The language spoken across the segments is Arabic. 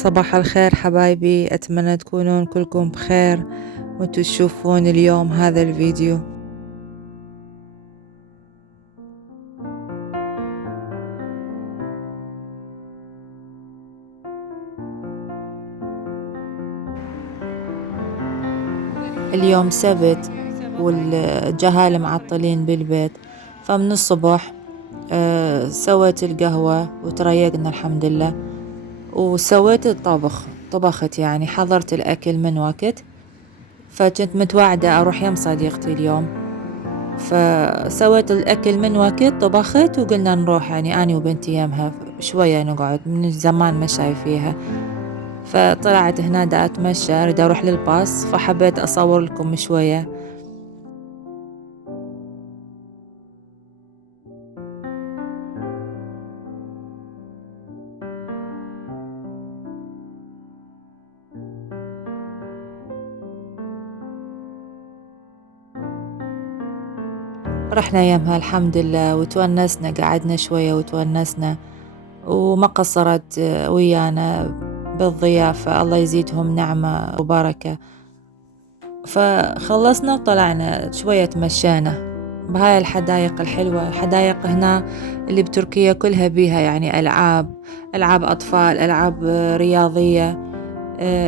صباح الخير حبايبي، أتمنى تكونون كلكم بخير وانتوا تشوفون اليوم هذا الفيديو. اليوم سبت والجهال معطلين بالبيت، فمن الصبح سويت القهوة وتريقنا الحمد لله، وسويت طبخت يعني حضرت الأكل من وقت، فكنت متوعدة أروح يم صديقتي اليوم، فسويت الأكل من وقت طبخت وقلنا نروح يعني أنا وبنتي يمها شوية نقعد من زمان ما شايفيها. فطلعت هنا دا أتمشى أريد أروح للباص، فحبيت أصور لكم شوية. رحنا يمها الحمد لله وتونسنا، قعدنا شوية وتونسنا، وما قصرت ويانا بالضيافة، الله يزيدهم نعمة وبركة. فخلصنا وطلعنا شوية تمشينا بهاي الحدائق الحلوة. الحدائق هنا اللي بتركيا كلها بيها يعني ألعاب أطفال، ألعاب رياضية،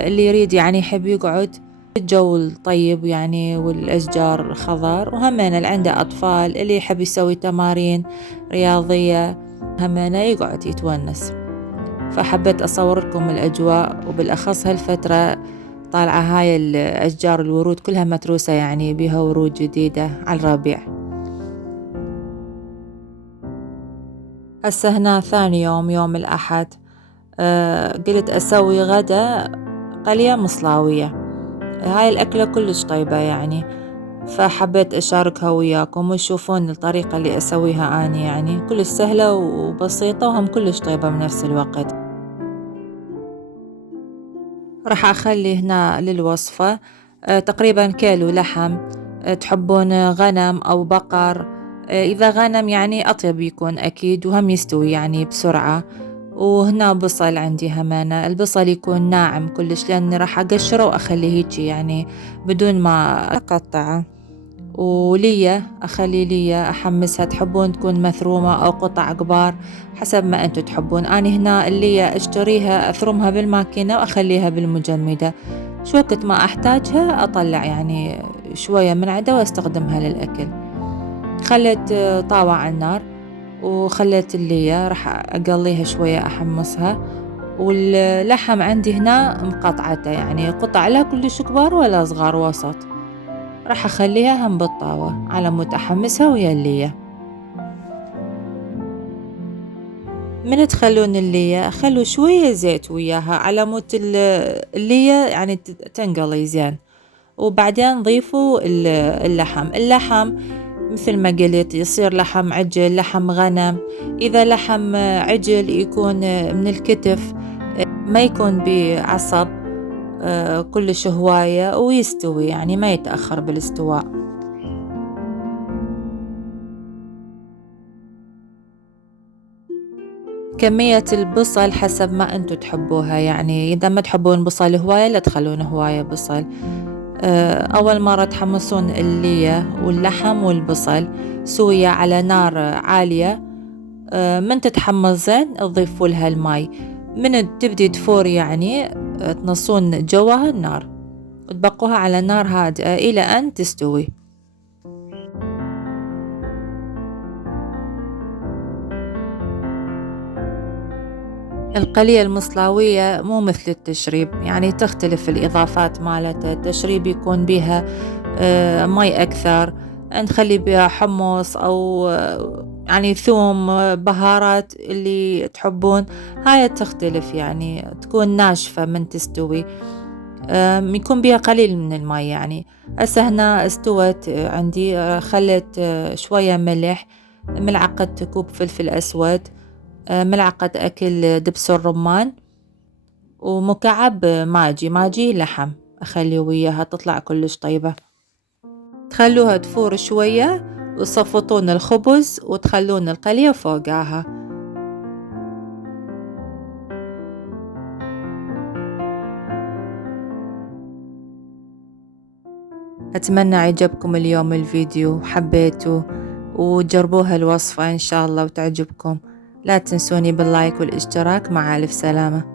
اللي يريد يعني يحب يقعد الجو الطيب يعني والأشجار خضار، وهمنا اللي عنده أطفال اللي يحب يسوي تمارين رياضية همنا يقعد يتونس. فحبيت أصور لكم الأجواء، وبالأخص هالفترة طالعة هاي الأشجار الورود كلها متروسة يعني بيها ورود جديدة على الربيع. هسه هنا ثاني يوم الأحد، قلت أسوي غدا قلية مصلاوية. هاي الأكلة كلش طيبة يعني، فحبيت أشاركها وياكم وتشوفون الطريقة اللي أسويها أنا، يعني كلش سهلة وبسيطة وهم كلش طيبة بنفس الوقت. راح أخلي هنا للوصفة تقريبا كيلو لحم، تحبون غنم أو بقر، إذا غنم يعني أطيب يكون أكيد وهم يستوي يعني بسرعة. وهنا بصل عندي همانة، البصل يكون ناعم كلش لأني راح أقشره وأخليه هيجي يعني بدون ما أقطعه. ولية أخلي لية أحمسها، تحبون تكون مثرومة أو قطع كبار حسب ما أنتوا تحبون. أنا هنا اللية أشتريها أثرمها بالماكينة وأخليها بالمجمدة، شو وقت ما أحتاجها أطلع يعني شوية من عدة وأستخدمها للأكل. خليت طاوة على النار وخليت اللية راح أقليها شوية أحمصها. واللحم عندي هنا مقطعته يعني قطع لا كلش كبار ولا صغار وسط، راح أخليها هم بالطاوة على مود أحمسها ويا اللية. من تخلون اللية خلوا شوية زيت وياها على مود اللية يعني تنقلي زين، وبعدين ضيفوا اللحم مثل ما قلت يصير لحم عجل، لحم غنم. إذا لحم عجل يكون من الكتف، ما يكون بعصب كلش هواية ويستوي يعني ما يتأخر بالاستواء. كمية البصل حسب ما أنتوا تحبوها، يعني إذا ما تحبون بصل هواية لا تخلون هواية بصل. أول مرة تحمصون اللية واللحم والبصل سوية على نار عالية، من تتحمص زين تضيفوا لها الماء، من تبدي تفور يعني تنصون جواها النار وتبقوها على نار هادئة إلى أن تستوي. القلية المصلاوية مو مثل التشريب، يعني تختلف الإضافات مالتها. التشريب يكون بها مي أكثر، نخلي بها حمص أو يعني ثوم، بهارات اللي تحبون. هاي تختلف يعني تكون ناشفة من تستوي، يكون بها قليل من الماء يعني. هسه هنا استوت عندي، خلت شوية ملح، ملعقة كوب فلفل أسود، ملعقة أكل دبس الرمان، ومكعب ماجي لحم أخلي وياها تطلع كلش طيبة. تخلوها تفور شوية وتصفطون الخبز وتخلون القلية فوقها. أتمنى عجبكم اليوم الفيديو وحبيتوا وتجربوها الوصفة إن شاء الله وتعجبكم. لا تنسوني باللايك والاشتراك. مع ألف سلامة.